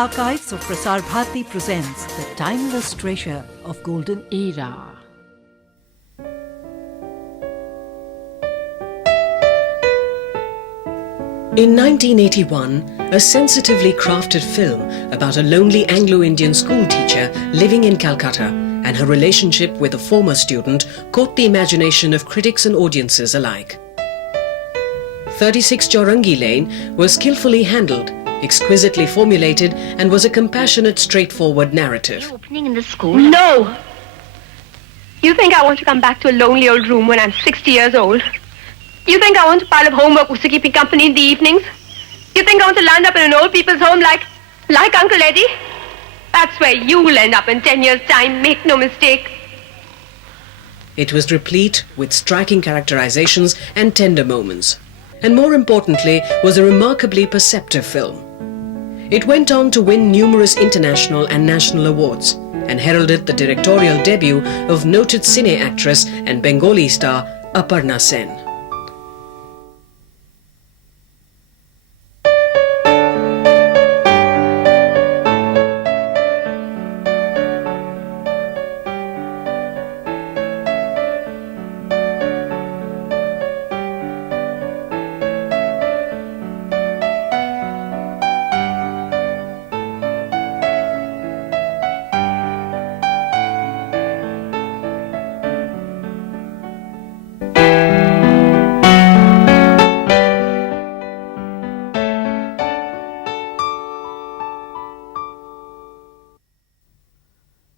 archives of Prasar Bharati presents the timeless treasure of golden era. In 1981, a sensitively crafted film about a lonely Anglo-Indian school teacher living in Calcutta and her relationship with a former student caught the imagination of critics and audiences alike. 36 Chowringhee Lane was skillfully handled, exquisitely formulated, and was a compassionate, straightforward narrative. Opening in the school? No! You think I want to come back to a lonely old room when I'm 60 years old? You think I want a pile of homework to keep me company in the evenings? You think I want to land up in an old people's home like Uncle Eddie? That's where you'll end up in 10 years' time, make no mistake. It was replete with striking characterizations and tender moments, and more importantly, was a remarkably perceptive film. It went on to win numerous international and national awards and heralded the directorial debut of noted cine actress and Bengali star Aparna Sen.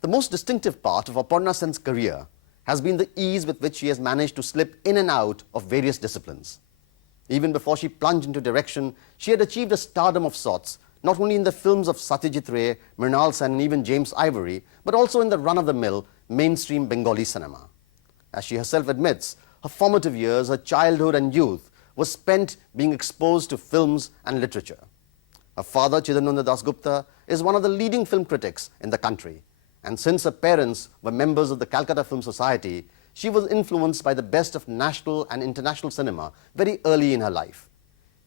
The most distinctive part of Aparna Sen's career has been the ease with which she has managed to slip in and out of various disciplines. Even before she plunged into direction, she had achieved a stardom of sorts, not only in the films of Satyajit Ray, Mrinal Sen and even James Ivory, but also in the run-of-the-mill mainstream Bengali cinema. As she herself admits, her formative years, her childhood and youth, was spent being exposed to films and literature. Her father, Chidananda Das Gupta, is one of the leading film critics in the country. And since her parents were members of the Calcutta Film Society, she was influenced by the best of national and international cinema very early in her life.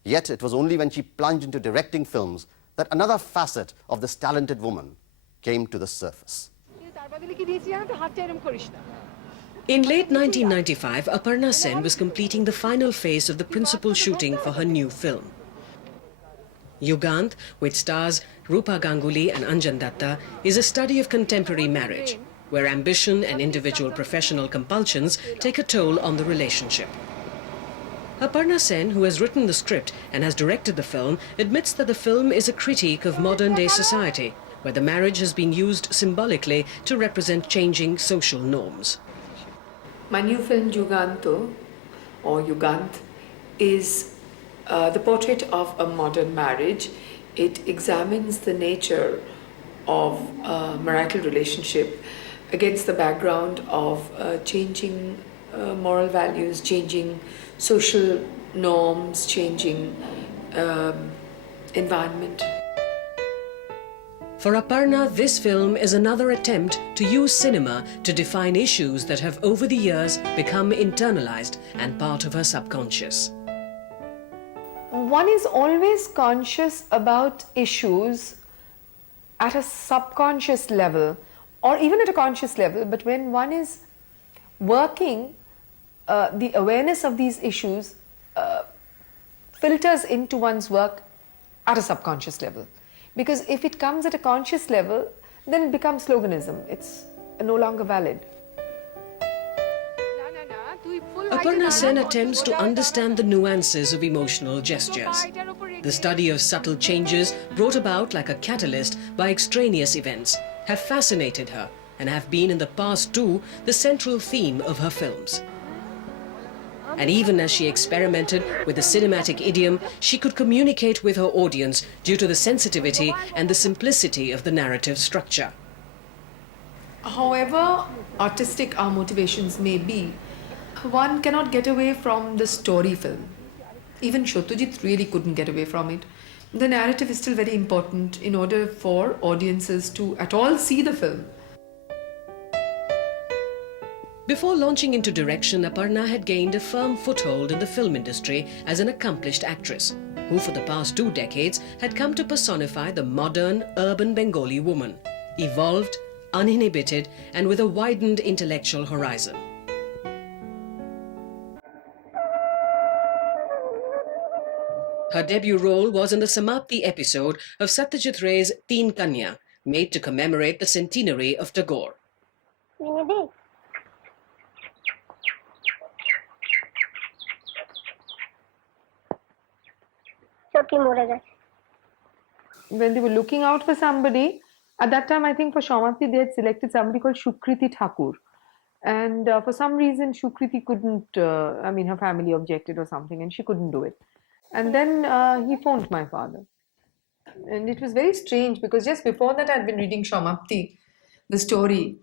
Yet it was only when she plunged into directing films that another facet of this talented woman came to the surface. In late 1995, Aparna Sen was completing the final phase of the principal shooting for her new film. Yugant, with stars Rupa Ganguly and Anjan Datta, is a study of contemporary marriage, where ambition and individual professional compulsions take a toll on the relationship. Aparna Sen, who has written the script and has directed the film, admits that the film is a critique of modern-day society, where the marriage has been used symbolically to represent changing social norms. My new film, Yuganto, or Yugant, is the portrait of a modern marriage. It examines the nature of a marital relationship against the background of changing moral values, changing social norms, changing environment. For Aparna, this film is another attempt to use cinema to define issues that have over the years become internalized and part of her subconscious. One is always conscious about issues at a subconscious level or even at a conscious level, but when one is working, the awareness of these issues filters into one's work at a subconscious level. Because if it comes at a conscious level, then it becomes sloganism. It's no longer valid. Aparna Sen attempts to understand the nuances of emotional gestures. The study of subtle changes brought about like a catalyst by extraneous events have fascinated her and have been in the past too the central theme of her films. And even as she experimented with the cinematic idiom, she could communicate with her audience due to the sensitivity and the simplicity of the narrative structure. However artistic our motivations may be, one cannot get away from the story film. Even Satyajit really couldn't get away from it. The narrative is still very important in order for audiences to at all see the film. Before launching into direction, Aparna had gained a firm foothold in the film industry as an accomplished actress. who for the past 2 decades had come to personify the modern, urban Bengali woman, evolved, uninhibited, and with a widened intellectual horizon. Her debut role was in the Samapti episode of Satyajit Ray's Teen Kanya, made to commemorate the centenary of Tagore. When they were looking out for somebody, at that time I think for Shomati they had selected somebody called Shukriti Thakur. And for some reason Shukriti couldn't, her family objected or something and she couldn't do it. And then he phoned my father. And it was very strange because just before that I'd been reading Shomapti, the story,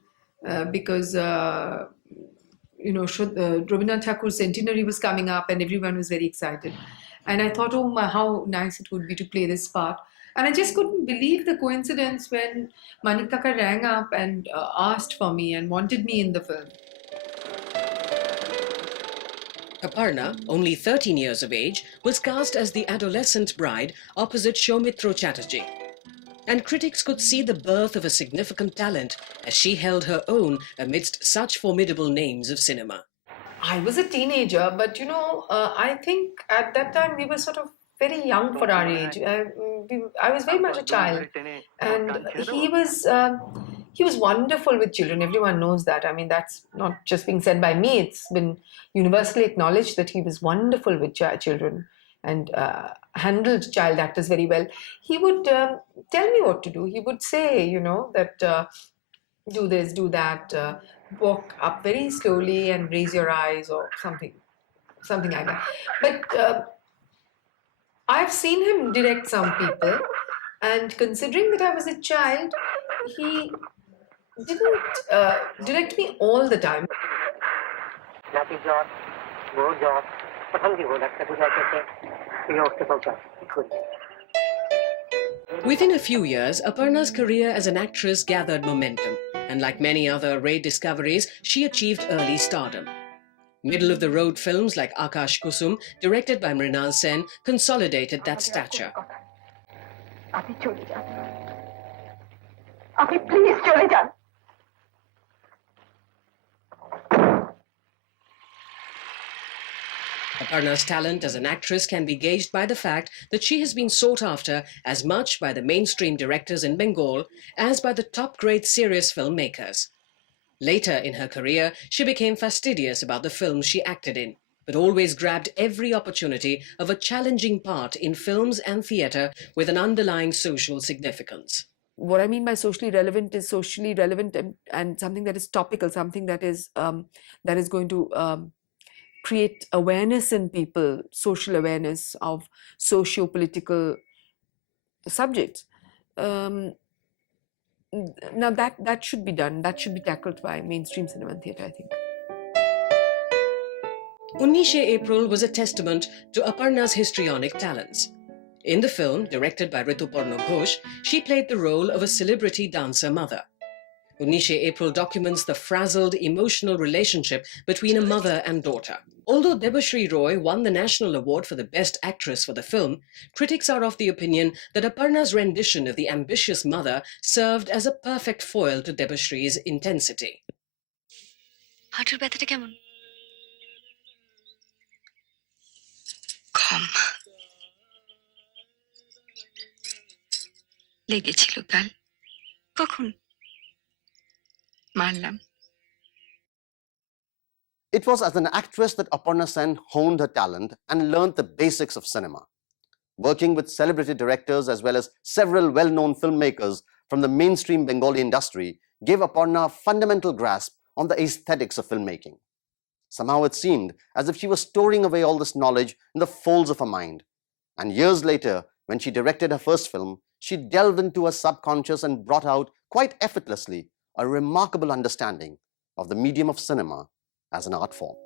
because Rabindranath Thakur's centenary was coming up and everyone was very excited. And I thought, how nice it would be to play this part. And I just couldn't believe the coincidence when Manik Kaka rang up and asked for me and wanted me in the film. Aparna, only 13 years of age, was cast as the adolescent bride opposite Soumitra Chatterjee. And critics could see the birth of a significant talent as she held her own amidst such formidable names of cinema. I was a teenager, but I think at that time we were sort of very young for our age. I was very much a child, and he was wonderful with children. Everyone knows that. I mean, that's not just being said by me. It's been universally acknowledged that he was wonderful with children and handled child actors very well. He would tell me what to do. He would say, that do this, do that, walk up very slowly and raise your eyes or something like that. But I've seen him direct some people, and considering that I was a child, he didn't direct me all the time. Within a few years, Aparna's career as an actress gathered momentum, and like many other Ray discoveries, she achieved early stardom. Middle-of-the-road films like Akash Kusum, directed by Mrinal Sen, consolidated that stature. Aparna's talent as an actress can be gauged by the fact that she has been sought after as much by the mainstream directors in Bengal as by the top-grade serious filmmakers. Later in her career, she became fastidious about the films she acted in, but always grabbed every opportunity of a challenging part in films and theatre with an underlying social significance. What I mean by socially relevant is socially relevant and something that is topical, something that is going to create awareness in people, social awareness of socio-political subjects. Now that should be done, that should be tackled by mainstream cinema and theatre, I think. 19 April was a testament to Aparna's histrionic talents. In the film, directed by Rituparna Ghosh, she played the role of a celebrity dancer mother. 19 April documents the frazzled, emotional relationship between a mother and daughter. Although Debashri Roy won the National Award for the Best Actress for the film, critics are of the opinion that Aparna's rendition of the ambitious mother served as a perfect foil to Debashri's intensity. হাঁটুর ব্যথাটা কেমন? কম লেগেছিল কাল। কখন? মারলাম। It was as an actress that Aparna Sen honed her talent and learned the basics of cinema. Working with celebrity directors as well as several well-known filmmakers from the mainstream Bengali industry gave Aparna a fundamental grasp on the aesthetics of filmmaking. Somehow it seemed as if she was storing away all this knowledge in the folds of her mind. And years later, when she directed her first film, she delved into her subconscious and brought out, quite effortlessly, a remarkable understanding of the medium of cinema as an art form.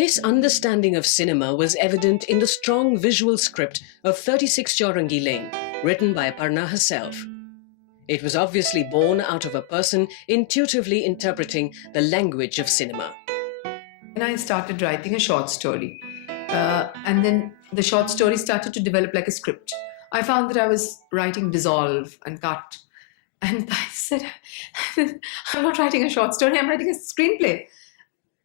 This understanding of cinema was evident in the strong visual script of 36 Chowringhee Lane, written by Aparna herself. It was obviously born out of a person intuitively interpreting the language of cinema. When I started writing a short story, And then the short story started to develop like a script. I found that I was writing dissolve and cut. And I said, I'm not writing a short story, I'm writing a screenplay.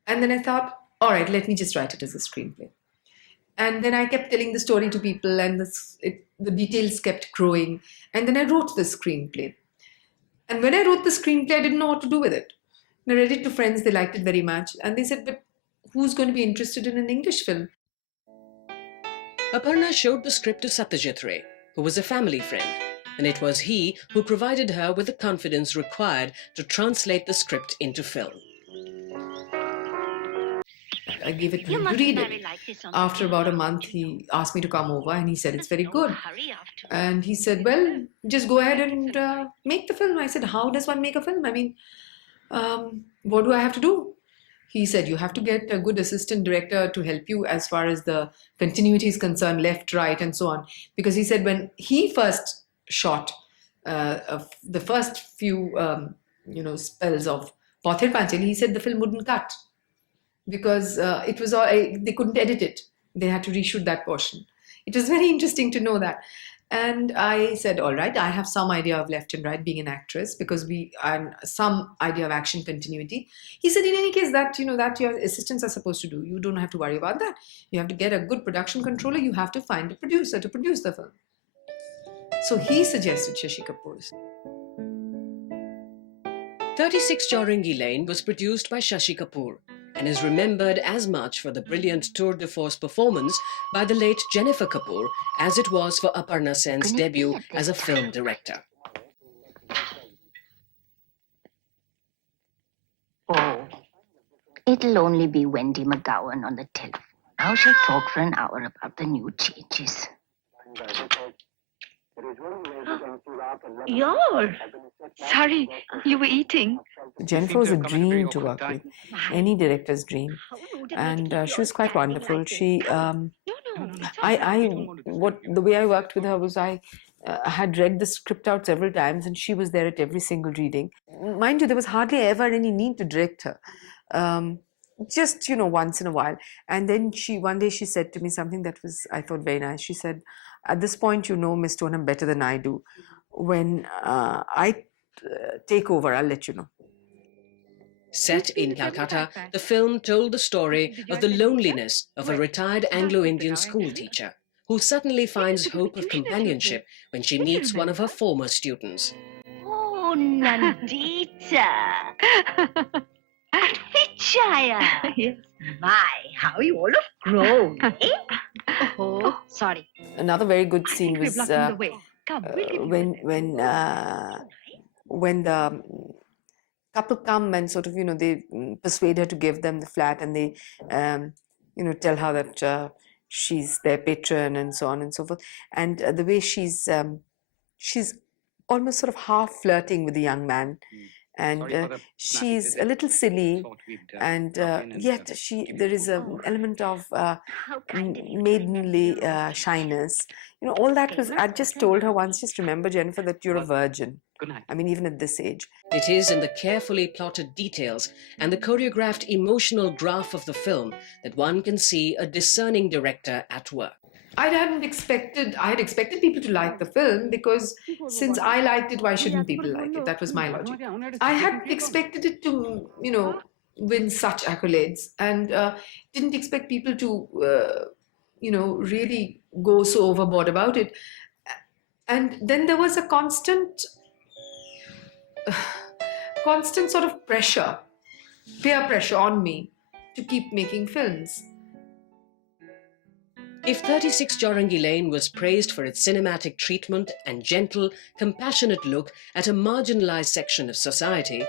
And then I thought, all right, let me just write it as a screenplay. And then I kept telling the story to people, and the details kept growing. And then I wrote the screenplay. And when I wrote the screenplay, I didn't know what to do with it. And I read it to friends, they liked it very much. And they said, but who's going to be interested in an English film? Aparna showed the script to Satyajit Ray, who was a family friend, and it was he who provided her with the confidence required to translate the script into film. I gave it to him to read it. After about a month, he asked me to come over and he said, it's very good. And he said, well, just go ahead and make the film. I said, how does one make a film? I mean, what do I have to do? He said, you have to get a good assistant director to help you as far as the continuity is concerned, left, right, and so on. Because he said when he first shot the first few spells of Pathir Panchali, he said the film wouldn't cut because it was all, they couldn't edit it. They had to reshoot that portion. It was very interesting to know that. And I said, all right, I have some idea of left and right being an actress because and some idea of action continuity. He said, in any case, that your assistants are supposed to do. You don't have to worry about that. You have to get a good production controller. You have to find a producer to produce the film. So he suggested Shashi Kapoor's. 36 Chowringhee Lane was produced by Shashi Kapoor and is remembered as much for the brilliant tour de force performance by the late Jennifer Kapoor as it was for Aparna Sen's debut as a film director. Oh, it'll only be Wendy McGowan on the telephone. Now she'll talk for an hour about the new changes. You're... Sorry, you were eating. Jennifer was a dream to work with, any director's dream, and she was quite wonderful. She, the way I worked with her was I had read the script out several times, and she was there at every single reading. Mind you, there was hardly ever any need to direct her. Just once in a while. And then one day she said to me something that was, I thought, very nice. She said, at this point, you know Miss Stoneham better than I do. When I take over, I'll let you know. Set in Calcutta, the film told the story of the loneliness of a retired Anglo-Indian school teacher who suddenly finds hope of companionship when she meets one of her former students. Oh, Nandita! Hitchhire! Yes. My, how you all have grown, eh? Oh, sorry. Another very good scene was when the couple come and sort of, they persuade her to give them the flat, and they, tell her that she's their patron and so on and so forth. And the way she's almost sort of half flirting with the young man. And she's a little silly, and yet there is an element of maidenly shyness. All that was, I just told her once, just remember, Jennifer, that you're a virgin. I mean, even at this age. It is in the carefully plotted details and the choreographed emotional graph of the film that one can see a discerning director at work. I had expected people to like the film because since I liked it, why shouldn't people like it? That was my logic. I had expected it to, win such accolades, and didn't expect people to, really go so overboard about it. And then there was a constant sort of pressure, peer pressure on me to keep making films. If 36 Chowringhee Lane was praised for its cinematic treatment and gentle, compassionate look at a marginalized section of society,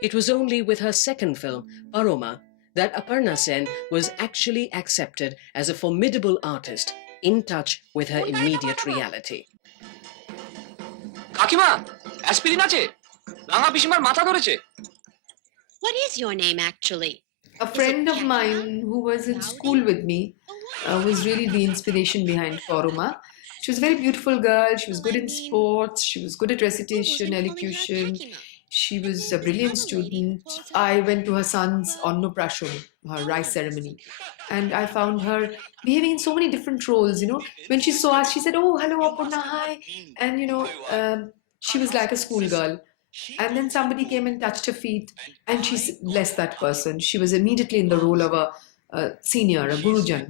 it was only with her second film, Paroma, that Aparna Sen was actually accepted as a formidable artist in touch with her immediate reality. Kakima, aspirin ache? Ranga pishimar matha dhoreche. What is your name, actually? A friend of mine who was in school with me was really the inspiration behind Paroma. She was a very beautiful girl. She was good in sports. She was good at recitation, elocution. She was a brilliant student. I went to her son's Onnoprashon, her rice ceremony, and I found her behaving in so many different roles. When she saw us, she said, "Oh, hello, Aparna, hi," and she was like a schoolgirl. And then somebody came and touched her feet, and she blessed that person. She was immediately in the role of a senior, a gurujan,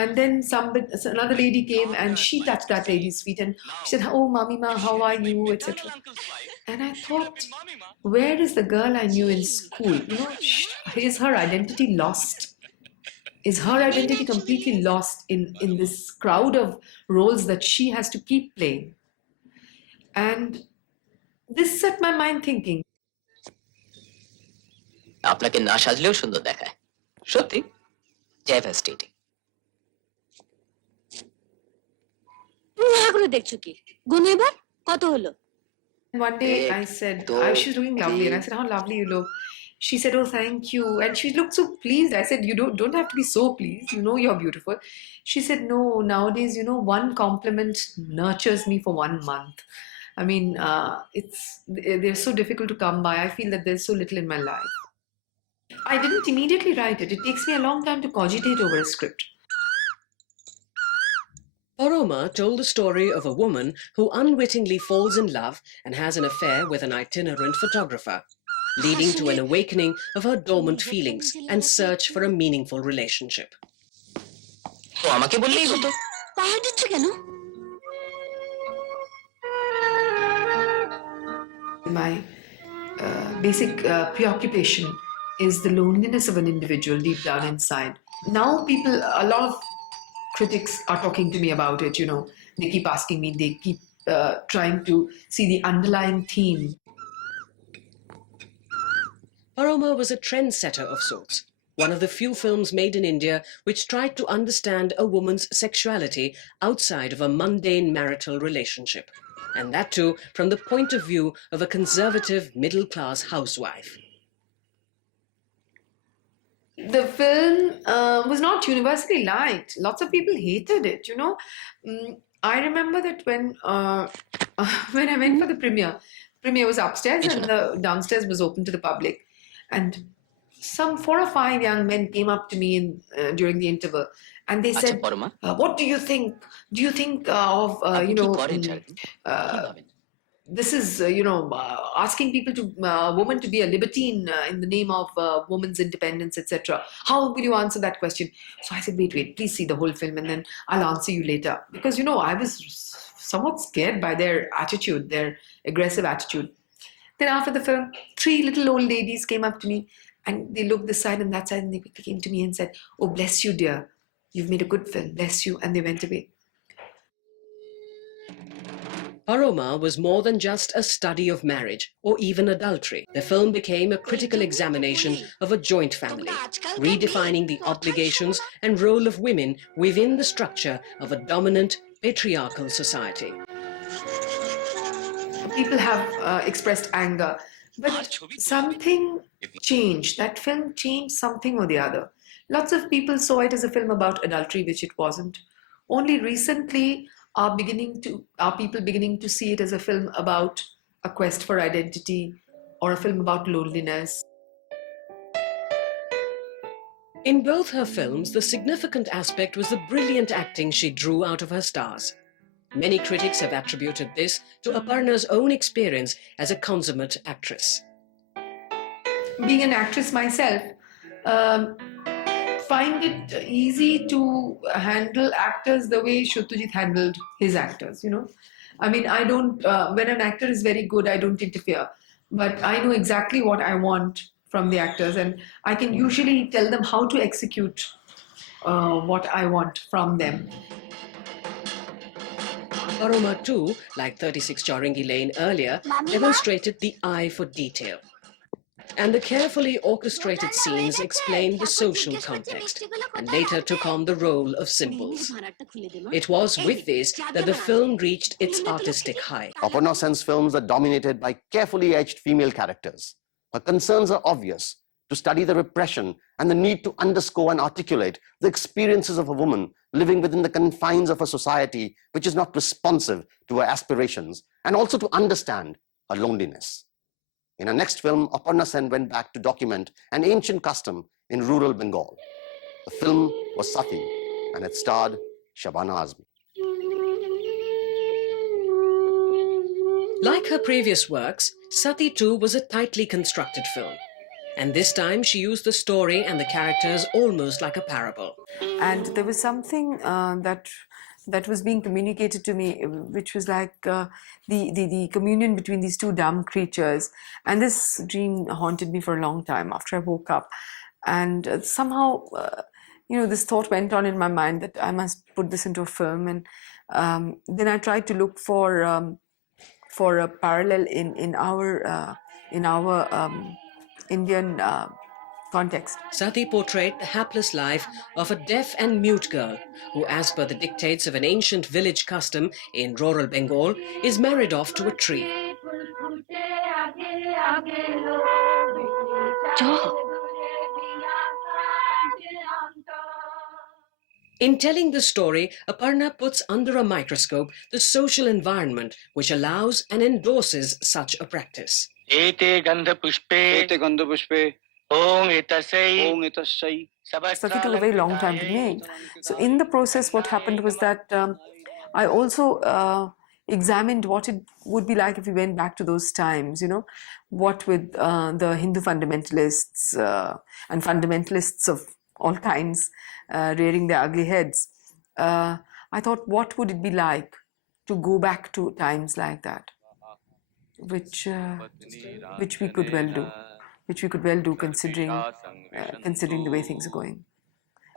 And then another lady came and she touched that lady's feet and she said, "Oh, Mami Ma, how are you?" etc. And I thought, where is the girl I knew in school? Is her identity lost? Is her identity completely lost in this crowd of roles that she has to keep playing? And this set my mind thinking. আপনাকে না সাজলেও সুন্দর দেখায় সত্যি devastating করে দেখছো কি গুণ এবার কত হলো One day I said, she's looking lovely, and I said, "How lovely you look." She said, "Oh, thank you," and she looked so pleased. I said, "You don't have to be so pleased. You know you're beautiful." She said, "No, nowadays, one compliment nurtures me for 1 month." I mean, they're so difficult to come by. I feel that there's so little in my life. I didn't immediately write it. It takes me a long time to cogitate over a script. Paroma told the story of a woman who unwittingly falls in love and has an affair with an itinerant photographer, leading to an awakening of her dormant feelings and search for a meaningful relationship. তো আমাকে বললেই হতো পাহাড় দিচ্ছ কেন My basic preoccupation is the loneliness of an individual deep down inside. Now a lot of critics are talking to me about it, They keep asking me, they keep trying to see the underlying theme. Paroma was a trendsetter of sorts, one of the few films made in India which tried to understand a woman's sexuality outside of a mundane marital relationship, and that too from the point of view of a conservative middle-class housewife. The film was not universally liked. Lots of people hated it, I remember that when I went for the premiere was upstairs and the downstairs was open to the public. And some 4 or 5 young men came up to me during the interval and they said, "What do you think? Do you think of, this is, asking people women to be a libertine in the name of women's independence, etc. How will you answer that question?" So I said, wait, please see the whole film and then I'll answer you later. Because, I was somewhat scared by their attitude, their aggressive attitude. Then after the film, 3 little old ladies came up to me and they looked this side and that side and they quickly came to me and said, "Oh, bless you, dear. You've made a good film. Bless you." And they went away. Paroma was more than just a study of marriage or even adultery. The film became a critical examination of a joint family, redefining the obligations and role of women within the structure of a dominant patriarchal society. People have expressed anger, but something changed. That film changed something or the other. Lots of people saw it as a film about adultery, which it wasn't. Only recently are people beginning to see it as a film about a quest for identity or a film about loneliness. In both her films, the significant aspect was the brilliant acting she drew out of her stars. Many critics have attributed this to Aparna's own experience as a consummate actress. Being an actress myself, find it easy to handle actors the way Shatrujit handled his actors, I mean, I don't, when an actor is very good, I don't interfere. But I know exactly what I want from the actors and I can usually tell them how to execute what I want from them. Paroma too, like 36 Chowringhee Lane earlier, demonstrated the eye for detail. And the carefully orchestrated scenes explained the social context and later took on the role of symbols. It was with this that the film reached its artistic height. Aparna Sen's films are dominated by carefully etched female characters. Her concerns are obvious: to study the repression and the need to underscore and articulate the experiences of a woman living within the confines of a society which is not responsive to her aspirations, and also to understand her loneliness. In her next film, Aparna Sen went back to document an ancient custom in rural Bengal. The film was Sati, and it starred Shabana Azmi. Like her previous works, Sati too was a tightly constructed film. And this time she used the story and the characters almost like a parable. And there was something that was being communicated to me, which was like the communion between these two dumb creatures. And this dream haunted me for a long time after I woke up. And somehow, this thought went on in my mind that I must put this into a film. And then I tried to look for a parallel in our Indian context. Sati portrayed the hapless life of a deaf and mute girl who, as per the dictates of an ancient village custom in rural Bengal, is married off to a tree. In telling the story, Aparna puts under a microscope the social environment which allows and endorses such a practice. Ete gandha pushpe. Sati took a very long time to make. So in the process, what happened was that I also examined what it would be like if we went back to those times, what with the Hindu fundamentalists and fundamentalists of all kinds rearing their ugly heads. I thought, what would it be like to go back to times like that, which we could well do. Which we could well do considering the way things are going.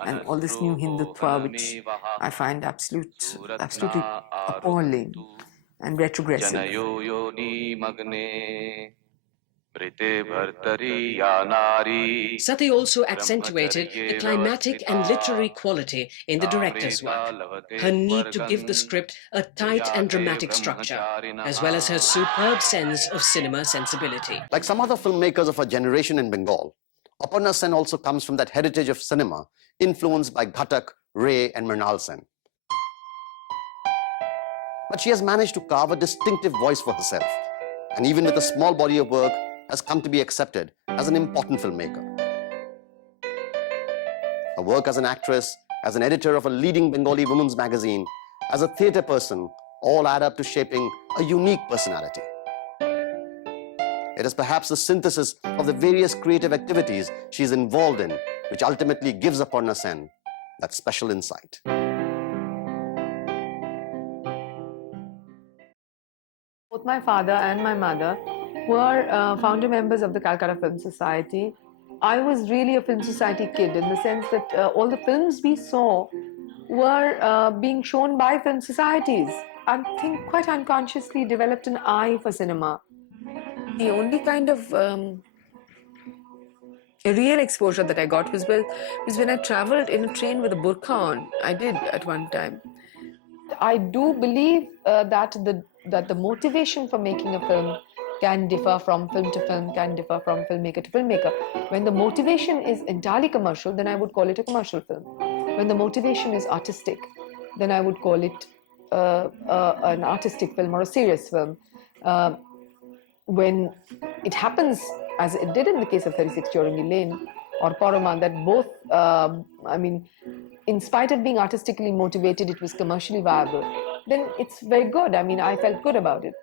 And all this new Hindutva, which I find absolutely appalling and retrogressive. Sati also accentuated the climatic and literary quality in the director's work, her need to give the script a tight and dramatic structure, as well as her superb sense of cinema sensibility. Like some other filmmakers of her generation in Bengal, Aparna Sen also comes from that heritage of cinema influenced by Ghatak, Ray and Mrinal Sen. But she has managed to carve a distinctive voice for herself, and even with a small body of work, has come to be accepted as an important filmmaker. Her work as an actress, as an editor of a leading Bengali women's magazine, as a theatre person, all add up to shaping a unique personality. It is perhaps the synthesis of the various creative activities she is involved in which ultimately gives Aparna Sen that special insight. Both my father and my mother were founder members of the Calcutta Film Society. I was really a Film Society kid in the sense that all the films we saw were being shown by film societies. I think quite unconsciously developed an eye for cinema. The only kind of real exposure that I got was when I travelled in a train with a burqa on. I did at one time. I do believe that the motivation for making a film can differ from film to film, can differ from filmmaker to filmmaker. When the motivation is entirely commercial, then I would call it a commercial film. When the motivation is artistic, then I would call it an artistic film or a serious film. When it happens, as it did in the case of 36 Chowringhee Lane or Paroma, that both, in spite of being artistically motivated, it was commercially viable, then it's very good. I felt good about it.